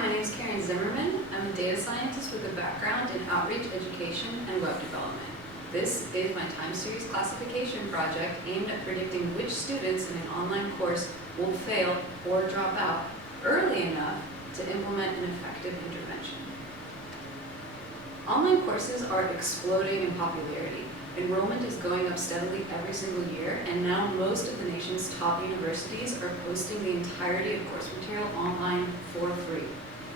Hi, my name is Zimmermann. I'm a data scientist with a background in outreach, education, and web development. This is my time series classification project aimed at predicting which students in an online course will fail or drop out early enough to implement an effective intervention. Online courses are exploding in popularity. Enrollment is going up steadily every single year, and now most of the nation's top universities are posting the entirety of course material online for free.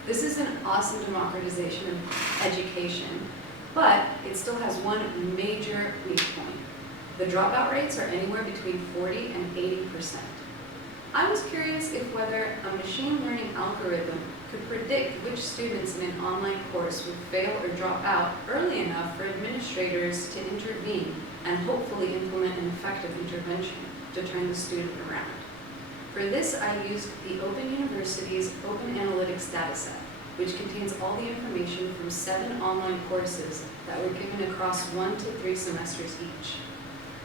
This is an awesome democratization of education, but it still has one major weak point. The dropout rates are anywhere between 40 and 80%. I was curious if whether a machine learning algorithm could predict which students in an online course would fail or drop out early enough for administrators to intervene and hopefully implement an effective intervention to turn the student around. For this, I used the Open University's Open Analytics dataset, which contains all the information from 7 online courses that were given across 1 to 3 semesters each.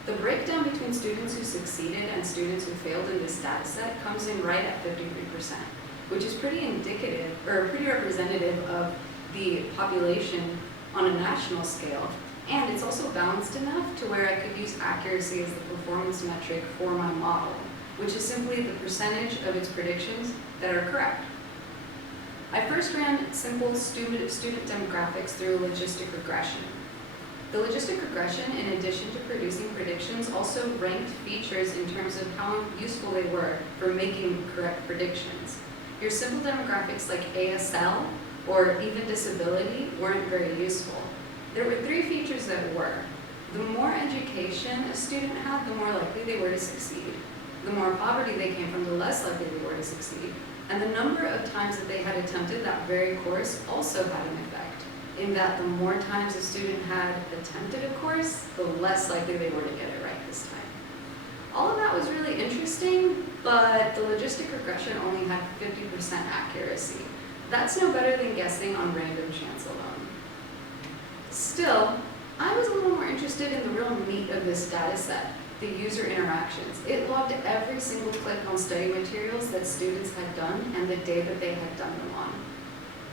The breakdown between students who succeeded and students who failed in this dataset comes in right at 53%, which is pretty indicative, or pretty representative of the population on a national scale, and it's also balanced enough to where I could use accuracy as the performance metric for my model, which is simply the percentage of its predictions that are correct. I first ran simple student demographics through a logistic regression. The logistic regression, in addition to producing predictions, also ranked features in terms of how useful they were for making correct predictions. Your simple demographics like ASL or even disability weren't very useful. There were 3 features that were. The more education a student had, the more likely they were to succeed. The more poverty they came from, the less likely they were to succeed. And the number of times that they had attempted that very course also had an effect, in that the more times a student had attempted a course, the less likely they were to get it right this time. All of that was really interesting, but the logistic regression only had 50% accuracy. That's no better than guessing on random chance alone. Still, I was a little more interested in the real meat of this data set, the user interactions. It logged every single click on study materials that students had done and the day that they had done them on.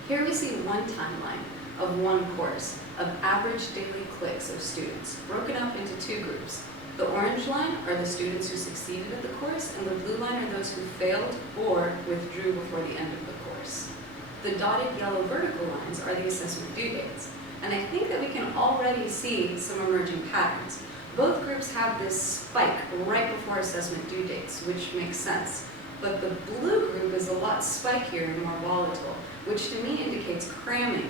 Here we see one timeline of one course of average daily clicks of students, broken up into 2 groups. The orange line are the students who succeeded at the course, and the blue line are those who failed or withdrew before the end of the course. The dotted yellow vertical lines are the assessment due dates, and I think that we can already see some emerging patterns. Both groups have this spike right before assessment due dates, which makes sense. But the blue group is a lot spikier and more volatile, which to me indicates cramming.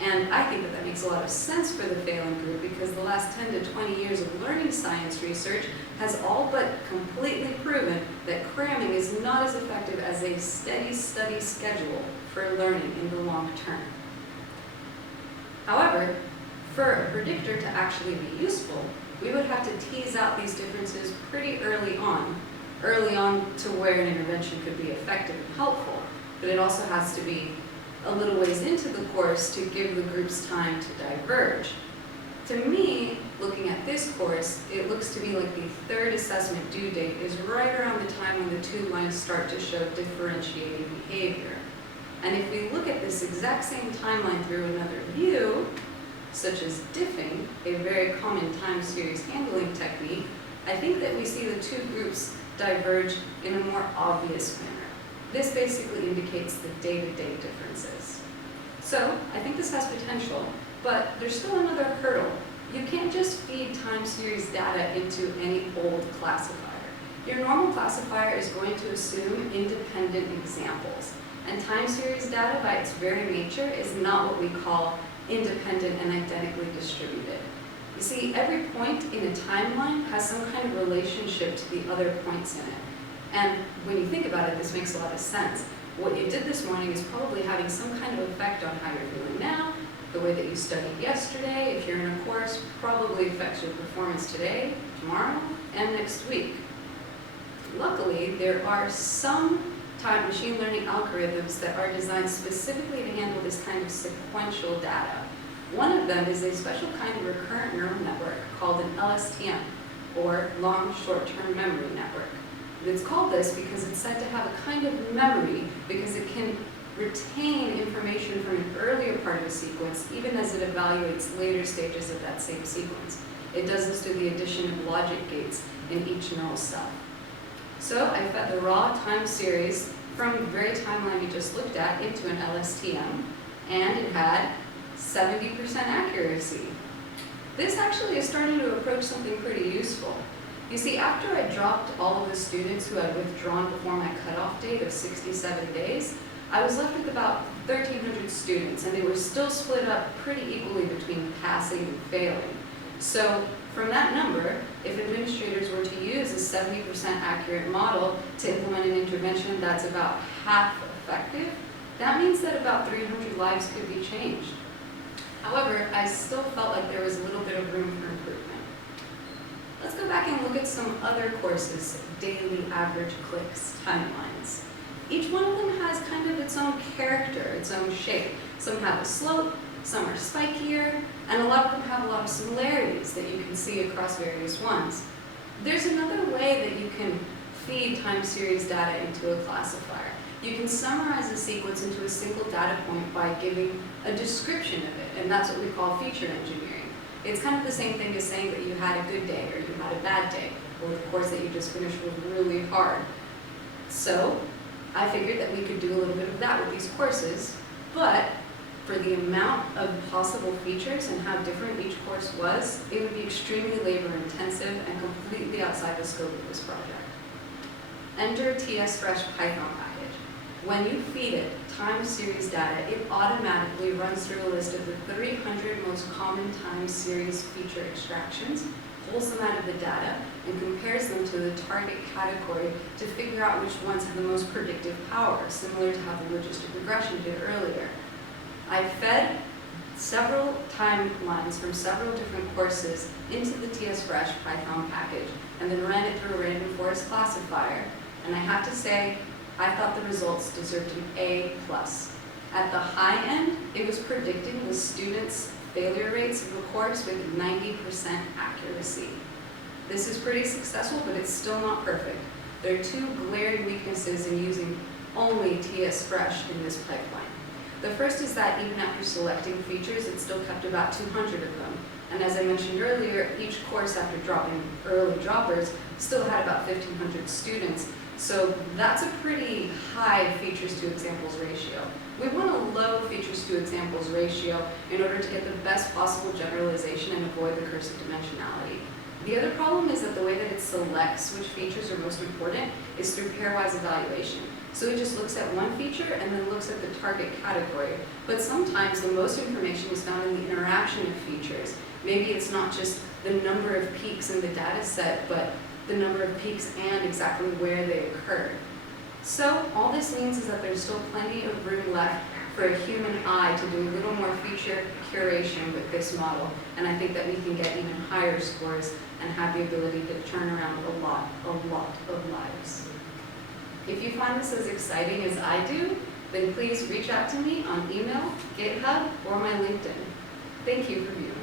And I think that that makes a lot of sense for the failing group because the last 10 to 20 years of learning science research has all but completely proven that cramming is not as effective as a steady study schedule for learning in the long term. However, for a predictor to actually be useful, we would have to tease out these differences pretty early on to where an intervention could be effective and helpful, but it also has to be a little ways into the course to give the groups time to diverge. To me, looking at this course, it looks to me like the 3rd assessment due date is right around the time when the 2 lines start to show differentiating behavior. And if we look at this exact same timeline through another view, such as diffing, a very common time series handling technique, I think that we see the 2 groups diverge in a more obvious manner. This basically indicates the day-to-day differences. So I think this has potential, but there's still another hurdle. You can't just feed time series data into any old classifier. Your normal classifier is going to assume independent examples, and time series data by its very nature is not what we call independent and identically distributed. You see, every point in a timeline has some kind of relationship to the other points in it. And when you think about it, this makes a lot of sense. What you did this morning is probably having some kind of effect on how you're feeling now. The way that you studied yesterday, if you're in a course, probably affects your performance today, tomorrow, and next week. Luckily, there are some machine learning algorithms that are designed specifically to handle this kind of sequential data. One of them is a special kind of recurrent neural network called an LSTM, or long short-term memory network. It's called this because it's said to have a kind of memory because it can retain information from an earlier part of a sequence, even as it evaluates later stages of that same sequence. It does this through the addition of logic gates in each neural cell. So I fed the raw time series from the very timeline we just looked at into an LSTM, and it had 70% accuracy. This actually is starting to approach something pretty useful. You see, after I dropped all of the students who had withdrawn before my cutoff date of 67 days, I was left with about 1,300 students, and they were still split up pretty equally between passing and failing. So from that number, if administrators were to use a 70% accurate model to implement an intervention that's about half effective, that means that about 300 lives could be changed. However, I still felt like there was a little bit of room for improvement. Let's go back and look at some other courses' daily average clicks timelines. Each one of them has kind of its own character, its own shape. Some have a slope, some are spikier, and a lot of them have a lot of similarities that you can see across various ones. There's another way that you can feed time series data into a classifier. You can summarize a sequence into a single data point by giving a description of it, and that's what we call feature engineering. It's kind of the same thing as saying that you had a good day or you had a bad day, or the course that you just finished was really hard. So I figured that we could do a little bit of that with these courses, but for the amount of possible features and how different each course was, it would be extremely labor intensive and completely outside the scope of this project. Enter TS-Fresh Python package. When you feed it time series data, it automatically runs through a list of the 300 most common time series feature extractions, pulls them out of the data, and compares them to the target category to figure out which ones have the most predictive power, similar to how the logistic regression did earlier. I fed several timelines from several different courses into the TS-Fresh Python package, and then ran it through a random forest classifier, and I have to say, I thought the results deserved an A+. At the high end, it was predicting the students' failure rates of the course with 90% accuracy. This is pretty successful, but it's still not perfect. There are two glaring weaknesses in using only TS-Fresh in this pipeline. The first is that even after selecting features, it still kept about 200 of them. And as I mentioned earlier, each course after dropping early droppers still had about 1,500 students. So that's a pretty high features to examples ratio. We want a low features to examples ratio in order to get the best possible generalization and avoid the curse of dimensionality. The other problem is that the way that it selects which features are most important is through pairwise evaluation. So it just looks at one feature and then looks at the target category. But sometimes the most information is found in the interaction of features. Maybe it's not just the number of peaks in the data set, but the number of peaks and exactly where they occur. So all this means is that there's still plenty of room left for a human eye to do a little more feature curation with this model. And I think that we can get even higher scores and have the ability to turn around a lot of lives. If you find this as exciting as I do, then please reach out to me on email, GitHub, or my LinkedIn. Thank you for viewing.